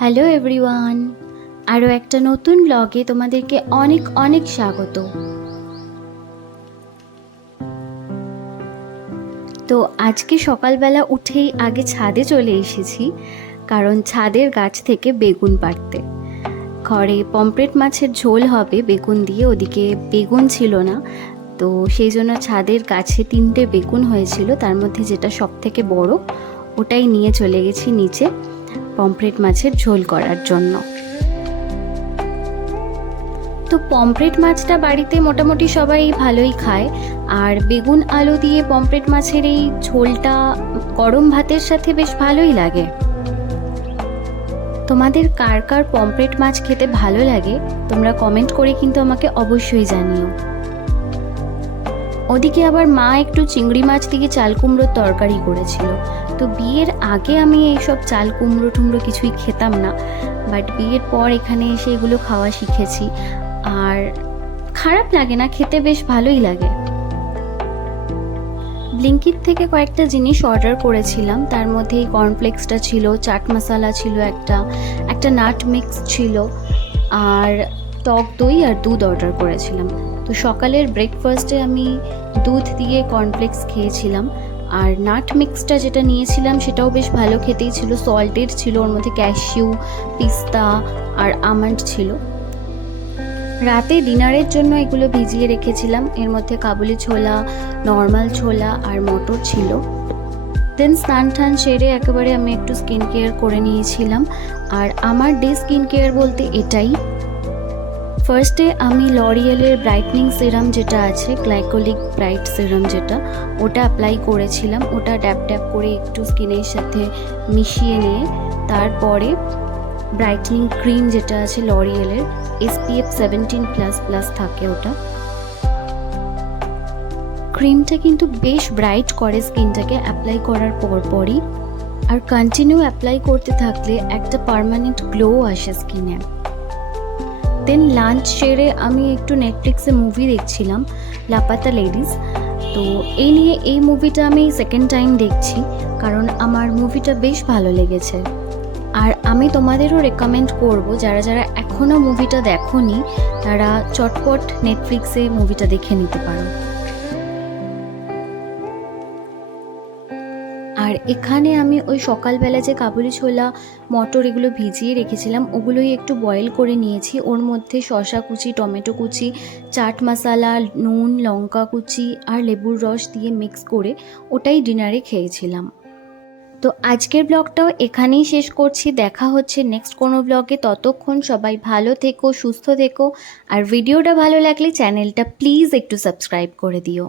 Hello everyone, আরও একটা নতুন ব্লগে তোমাদেরকে অনেক অনেক স্বাগত। তো আজকে সকালবেলা উঠেই আগে ছাদে চলে এসেছি, কারণ ছাদের গাছ থেকে বেগুন পাড়তে। ঘরে পমফ্রেট মাছের ঝোল হবে বেগুন দিয়ে, ওদিকে বেগুন ছিল না, তো সেই জন্য ছাদের গাছে 3টে বেগুন হয়েছিল, তার মধ্যে যেটা সব থেকে বড় ওটাই নিয়ে চলে গেছি নিচে পমফ্রেট মাছের ঝোল করার জন্য। তো পমফ্রেট মাছটা বাড়িতে মোটামুটি সবাই ভালোই খায়, আর বেগুন আলু দিয়ে পমফ্রেট মাছের এই ঝোলটা গরম ভাতের সাথে বেশ ভালোই লাগে। তোমাদের কার কার পমফ্রেট মাছ খেতে ভালো লাগে তোমরা কমেন্ট করে কিন্তু আমাকে অবশ্যই জানিও। ওদিকে আবার মা একটু চিংড়ি মাছ দিয়ে চাল কুমড়োর তরকারি করেছিল। তো বিয়ের আগে আমি এইসব চাল কুমড়ো টুমড়ো কিছুই খেতাম না, বাট বিয়ের পর এখানে এসে এগুলো খাওয়া শিখেছি, আর খারাপ লাগে না, খেতে বেশ ভালোই লাগে। ব্লিঙ্কিট থেকে কয়েকটা জিনিস অর্ডার করেছিলাম, তার মধ্যে এই কর্নফ্লেক্সটা ছিল, চাট মশলা ছিল, একটা নাট মিক্স ছিল, আর টক দই আর দুধ অর্ডার করেছিলাম। তো সকালের ব্রেকফাস্টে আমি দুধ দিয়ে কর্নফ্লেক্স খেয়েছিলাম, আর নাট মিক্সটা যেটা নিয়েছিলাম সেটাও বেশ ভালো খেতেই ছিল, সল্টেড ছিল, ওর মধ্যে ক্যাশিউ, পিস্তা আর আমন্ড ছিল। রাতে ডিনারের জন্য এগুলো ভিজিয়ে রেখেছিলাম, এর মধ্যে কাবুলি ছোলা, নর্মাল ছোলা আর মটর ছিল। দেন স্নান টান সেরে একেবারে আমি একটু স্কিন কেয়ার করে নিয়েছিলাম, আর আমার ডে স্কিন কেয়ার বলতে এটাই। ফার্স্টে আমি লরিয়েলের ব্রাইটনিং সিরাম যেটা আছে, গ্লাইকোলিক ব্রাইট সিরাম যেটা, ওটা অ্যাপ্লাই করেছিলাম। ওটা ড্যাপ ড্যাপ করে একটু স্কিনের সাথে মিশিয়ে নিয়ে তারপরে ব্রাইটনিং ক্রিম যেটা আছে লরিয়েলের, SPF 17++ থাকে ওটা। ক্রিমটা কিন্তু বেশ ব্রাইট করে স্কিনটাকে অ্যাপ্লাই করার পরপরই, আর কন্টিনিউ অ্যাপ্লাই করতে থাকলে একটা পার্মানেন্ট গ্লো আসে স্কিনে। দেন লাঞ্চ সেরে আমি একটু নেটফ্লিক্সে মুভি দেখছিলাম, লাপাতা লেডিস। তো এই মুভিটা আমি সেকেন্ড টাইম দেখছি, কারণ আমার মুভিটা বেশ ভালো লেগেছে। আর আমি তোমাদেরও রেকমেন্ড করব, যারা যারা এখনও মুভিটা দেখোনি তারা চটপট নেটফ্লিক্সে মুভিটা দেখে নিতে পারো। আর এখানে আমি ওই সকালবেলা যে কাবুলি ছোলা, মটর এগুলো ভিজিয়ে রেখেছিলাম, ওগুলোই একটু বয়েল করে নিয়েছি। ওর মধ্যে শসা কুচি, টমেটো কুচি, চাট মশলা, নুন, লঙ্কা কুচি আর লেবুর রস দিয়ে মিক্স করে ওটাই ডিনারে খেয়েছিলাম। তো আজকের ব্লগটাও এখানেই শেষ করছি, দেখা হচ্ছে নেক্সট কোনো ব্লগে। ততক্ষণ সবাই ভালো থেকো, সুস্থ থেকো, আর ভিডিওটা ভালো লাগলে চ্যানেলটা প্লিজ একটু সাবস্ক্রাইব করে দিও।